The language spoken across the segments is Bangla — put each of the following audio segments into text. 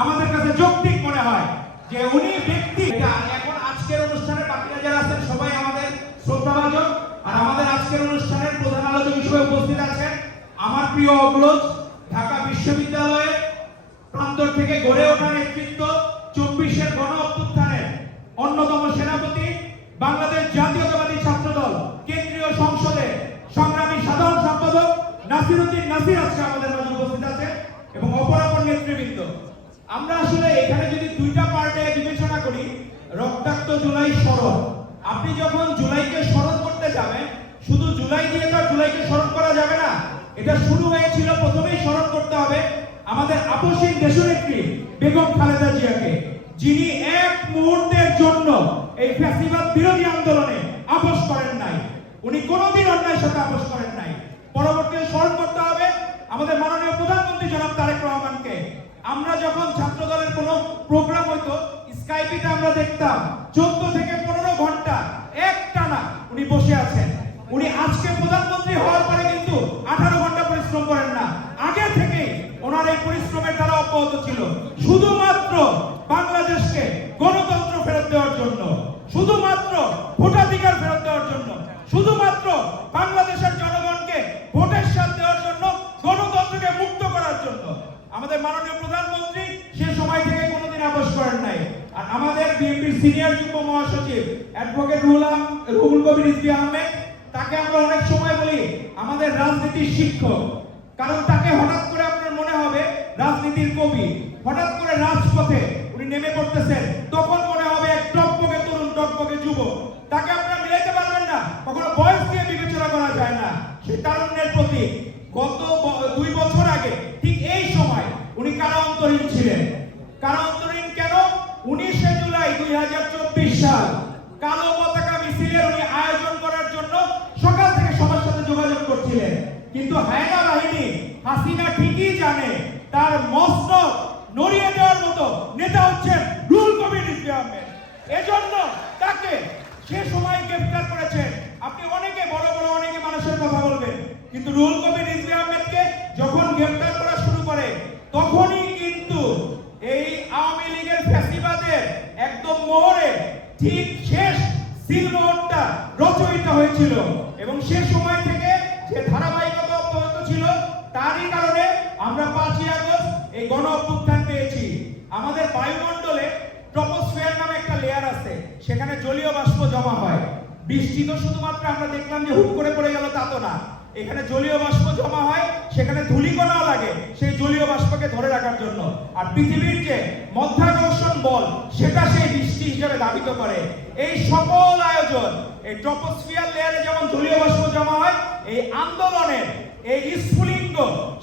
আমাদের কাছে যৌক্তিক মনে হয় যে উনি ব্যক্তি। এখন আজকের অনুষ্ঠানে বাকিরা যারা আছেন সবাই আমাদের শ্রদ্ধাভাজন, আর আমাদের আজকের অনুষ্ঠানের প্রধান আলোচক হিসেবে উপস্থিত আছেন আমার প্রিয় অগ্রজ, ঢাকা বিশ্ববিদ্যালয়ের প্রান্তর থেকে গড়ে ওঠা নেতৃত্ব, 24-এর গণ অভ্যুত্থানের অন্যতম সেনাপতি, বাংলাদেশ জাতীয়তাবাদী ছাত্রদল কেন্দ্রীয় সংসদে সংগ্রামী সাধারণ সম্পাদক নাসিরউদ্দিন নাসির আজকে আমাদের মাঝে উপস্থিত আছে, এবং অপরাপর নেতৃবৃন্দ। আমরা আসলে এখানে যদি দুইটা পার্টে বিবেচনা করি, রক্তাক্ত জুলাই স্মরণ, আপনি যখন জুলাইকে স্মরণ করতে যাবেন, শুধু জুলাই দিয়ে তো জুলাইকে স্মরণ করা যাবে না। এটা শুরু হয়েছিল, প্রথমেই স্মরণ করতে হবে আমাদের আপসহীন দেশনেত্রী বেগম খালেদা জিয়াকে, যিনি এক মুহূর্তের জন্য এই ফ্যাসিবাদ বিরোধী আন্দোলনে আপোষ করেন নাই। উনি কোনোদিন অন্যায়ের সাথে আপোষ করেন নাই। পরবর্তীতে স্মরণ করতে হবে আমাদের মাননীয় প্রধানমন্ত্রী জনাব তারেক রহমানকে। আমরা যখন ছাত্র দলের কোনো প্রোগ্রাম হইতো, স্কাইপিতে আমরা দেখতাম 14 থেকে 15 ঘন্টা একটানা উনি বসে আছেন। উনি আজকে প্রধানমন্ত্রী হওয়ার পরে কিন্তু 18 ঘন্টা পরিশ্রম করেন না, আগে থেকেই ওনার এই পরিশ্রমের দ্বারা অব্যাহত ছিল, শুধুমাত্র বাংলাদেশকে গণতন্ত্র ফেরত দেওয়ার জন্য, শুধুমাত্র ভোটাধিকার ফেরত দেওয়ার জন্য, শুধুমাত্র বাংলাদেশের জনগণকে ভোটের স্বাদ দেওয়ার জন্য, গণতন্ত্রকে মুক্ত করার জন্য। আমাদের মাননীয় প্রধানমন্ত্রী সে সময় থেকে কোনোদিন আপোষ করেন নাই। আর আমাদের বিএনপির সিনিয়র যুগ্ম মহাসচিব অ্যাডভোকেট রুহুল কবির রিজভী আহমেদ, তাকে আমরা অনেক সময় বলি আমাদের রাজনীতির শিক্ষক, কারণ তাকে হঠাৎ করে আপনার মনে হবে রাজনীতির কবি। হঠাৎ করে রাজপথে উনি নেমে পড়তেছেন, তখন মনে হবে এক টকবকে তরুণ, টকবকে যুবক। তাকে আপনারা মিলাইতে পারবেন না, কখনো বয়স দিয়ে বিবেচনা করা যায় না। সেই তারুণ্যের প্রতি গত 2 বছর আগে ঠিক এই সময় উনি কারান্তরীণ ছিলেন। কারান্তরীণ কেন? 19 জুলাই 2024 সাল কালো পতাকা মিছিলের উনি আয়োজন করার জন্য সকাল থেকে সবার সাথে যোগাযোগ করছিলেন, কিন্তু হায়না বাহিনী হাসিনা ঠিকই জানে তার মস্তক নড়িয়ে দেওয়ার মতো নেতা হচ্ছেন রুহুল কবির রিজভী আহমেদ। এজন্য তাকে সে সময় গ্রেফতার করেছেন। আপনি অনেকে বড় বড় অনেকে মানুষের কথা বলবেন, কিন্তু রুহুল কবির রিজভী আহমেদকে যখন গ্রেফতার করা শুরু করে, তখনই কিন্তু এই আওয়ামী লীগের ফ্যাসিবাদের একদম মোহরে ঠিক শেষ সিলমোহরটা রচয়িত হয়েছিল, এবং সে সময় থেকে যে ধারাবাহিকতা অব্যাহত ছিল, তারই কারণে আমরা 5ই আগস্ট এই গণ অভ্যুত্থান পেয়েছি। আমাদের বায়ুমণ্ডলে ট্রপোস্ফিয়ার নামে একটা লেয়ার আছে, সেখানে জলীয় বাষ্প জমা হয়। বৃষ্টি তো শুধুমাত্র আমরা দেখলাম যে হুট করে পড়ে গেল তা তো না, এখানে জলীয় বাষ্প জমা হয়, সেখানে ধূলিকণাও লাগে সেই জলীয় বাষ্পকে ধরে রাখার জন্য। আর পৃথিবীর যে মধ্যাকর্ষণ বল, সেটা সেই বৃষ্টি হিসেবে ধাবিত করে। এই সকল আয়োজন, এই ট্রপোস্ফিয়ার লেয়ারে যেমন জলীয় বাষ্প জমা হয়, এই আন্দোলনের এই স্ফুলিঙ্গ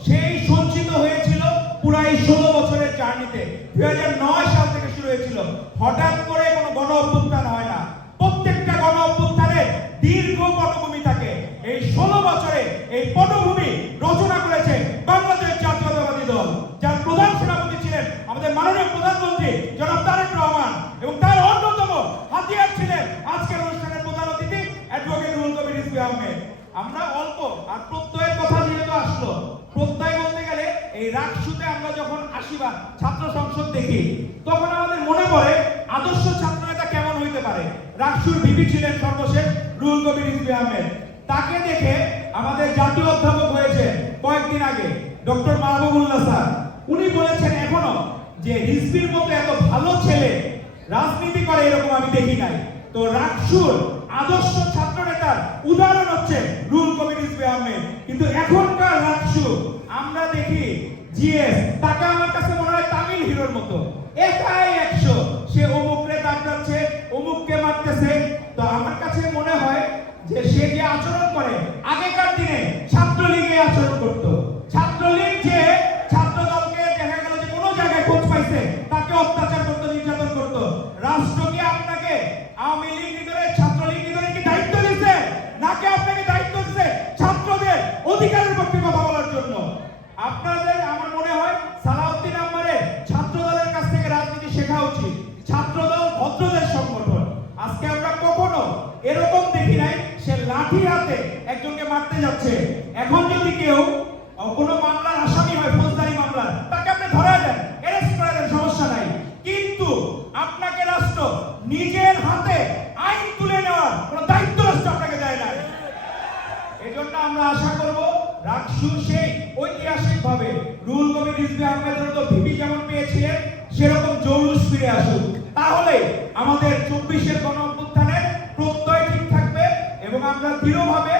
সেই সঞ্চিত হয়েছিল পুরো এই 16 বছরের জার্নিতে। 2009 সাল থেকে শুরু হয়েছিল, হঠাৎ করে কোনো গণ অভ্যুত্থান হয় না। প্রত্যেকটা গণ অভ্যুত্থানের দীর্ঘ পটভূমি থাকে। এই 16 বছরে এই পটভূমি রচনা করেছে বাংলাদেশ জাতীয়তাবাদী দল, যার প্রধান সেনাপতি ছিলেন আমাদের মাননীয় প্রধানমন্ত্রী জনাব তারেক রহমান, এবং তার অন্যতম হাতিয়ার ছিলেন আজকের অনুষ্ঠানের প্রধান অতিথি অ্যাডভোকেট রুহুল কবির রিজভী আহমেদ। আমরা অল্প আর প্রত্যয়ের কথা যেহেতু আসলো, প্রত্যয় বলতে গেলে এই রাকসুতে আমরা যখন আসিবা ছাত্র সংসদ দেখি, তখন আমাদের মনে পড়ে আদর্শ ছাত্র নেতা কেমন হইতে পারে। রাকসুর ভিপি ছিলেন সর্বশেষ রুহুল কবির রিজভী আহমেদ। তাকে দেখে আমাদের জাতীয় অধ্যাপক হয়েছে কয়েকদিন আগে ডক্টর মাহবুবুল্লাহ স্যার, উনি বলেছেন এখনো যে রিজভীর মতো এত ভালো ছেলে রাজনীতি করে এরকম আমি দেখি নাই। তো রাকসুর আদর্শ ছাত্র নেতার উদাহরণ হচ্ছে রুহুল কবির রিজভী আহমেদ। কিন্তু এখনকার রাকসু আমরা দেখি জিএস, তাকে আমার কাছে মনে হয় তামিল হিরোর মতো, একাই 100, সে অমুকরে দাঁড়াচ্ছে, অমুককে মারতেছে। তো আমার কাছে মনে হয় যে সে যে আচরণ করে, আগেকার দিনে ছাত্রলীগে আচরণ করত। ছাত্রলীগ যে ছাত্র দলকে দেখা গেল যে কোনো জায়গায় খোঁজ পাইছে, তাকে অত্যাচার করত, নির্যাতন করত। রাষ্ট্র কি আপনাকে আওয়ামী লীগ লিডারে, ছাত্রলীগ লিডারে কি দায়িত্ব দিয়েছে, নাকি আপনাকে দায়িত্ব দিয়েছে ছাত্রদের অধিকারের পক্ষে কথা বলার জন্য? আপনাদের আমার মনে হয় সালাউদ্দিন আহমেদের ছাত্র দলের কাছ থেকে রাজনীতি শেখা উচিত। ছাত্র দল ভদ্রদের সংগঠন। আজকে আমরা কখনো এরকম দেখি নাই সে লাঠি হাতে একজনকে মারতে যাচ্ছে। এখন যদি কেউ কোনো মামলার আসামি হয়, ফৌজদারি মামলার, তাকে আপনি ধরা দেন, অ্যারেস্ট করে ডাকসু সেই ঐতিহাসিকভাবে রুহুল কবির রিজভী আহমেদের মতো ভিপি যেমন পেয়েছিলেন সেরকম জৌলুস ফিরে আসুক, তাহলে আমাদের 24-এর গণ অভ্যুত্থানের প্রত্যয় ঠিক থাকবে এবং আমরা দৃঢ়ভাবে